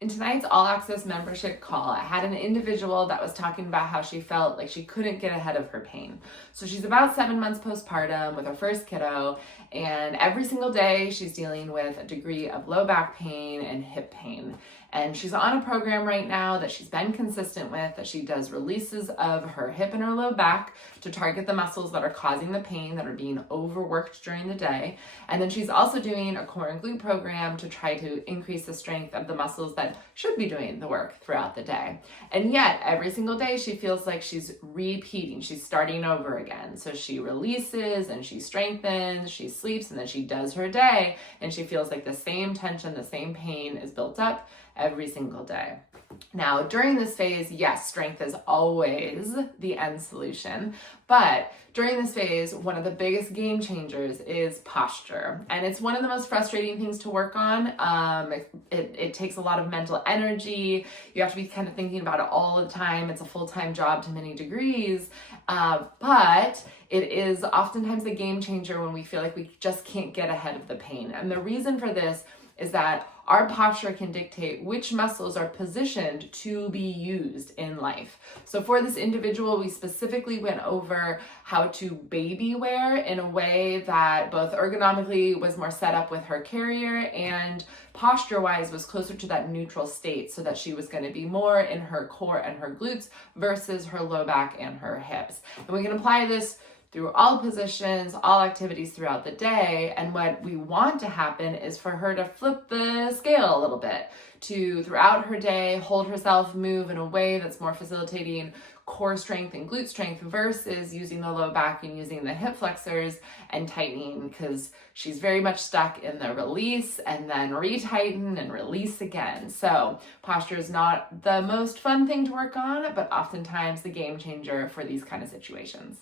In tonight's All Access membership call, I had an individual that was talking about how she felt like she couldn't get ahead of her pain. So she's about 7 months postpartum with her first kiddo, and every single day she's dealing with a degree of low back pain and hip pain. And she's on a program right now that she's been consistent with, that she does releases of her hip and her low back to target the muscles that are causing the pain, that are being overworked during the day. And then she's also doing a core and glute program to try to increase the strength of the muscles that should be doing the work throughout the day. And yet, every single day, she feels like she's repeating, she's starting over again. So she releases and she strengthens, she sleeps, and then she does her day, and she feels like the same tension, the same pain is built up every single day. Now, during this phase, yes, strength is always the end solution, but during this phase, one of the biggest game changers is posture. And it's one of the most frustrating things to work on. It takes a lot of mental energy. You have to be kind of thinking about it all the time. It's a full-time job to many degrees, but it is oftentimes a game changer when we feel like we just can't get ahead of the pain. And the reason for this is that our posture can dictate which muscles are positioned to be used in life. So for this individual, we specifically went over how to baby wear in a way that both ergonomically was more set up with her carrier and posture-wise was closer to that neutral state, so that she was going to be more in her core and her glutes versus her low back and her hips. And we can apply this through all positions, all activities throughout the day. And what we want to happen is for her to flip the scale a little bit, to throughout her day, hold herself, move in a way that's more facilitating core strength and glute strength versus using the low back and using the hip flexors and tightening, because she's very much stuck in the release and then retighten and release again. So posture is not the most fun thing to work on, but oftentimes the game changer for these kind of situations.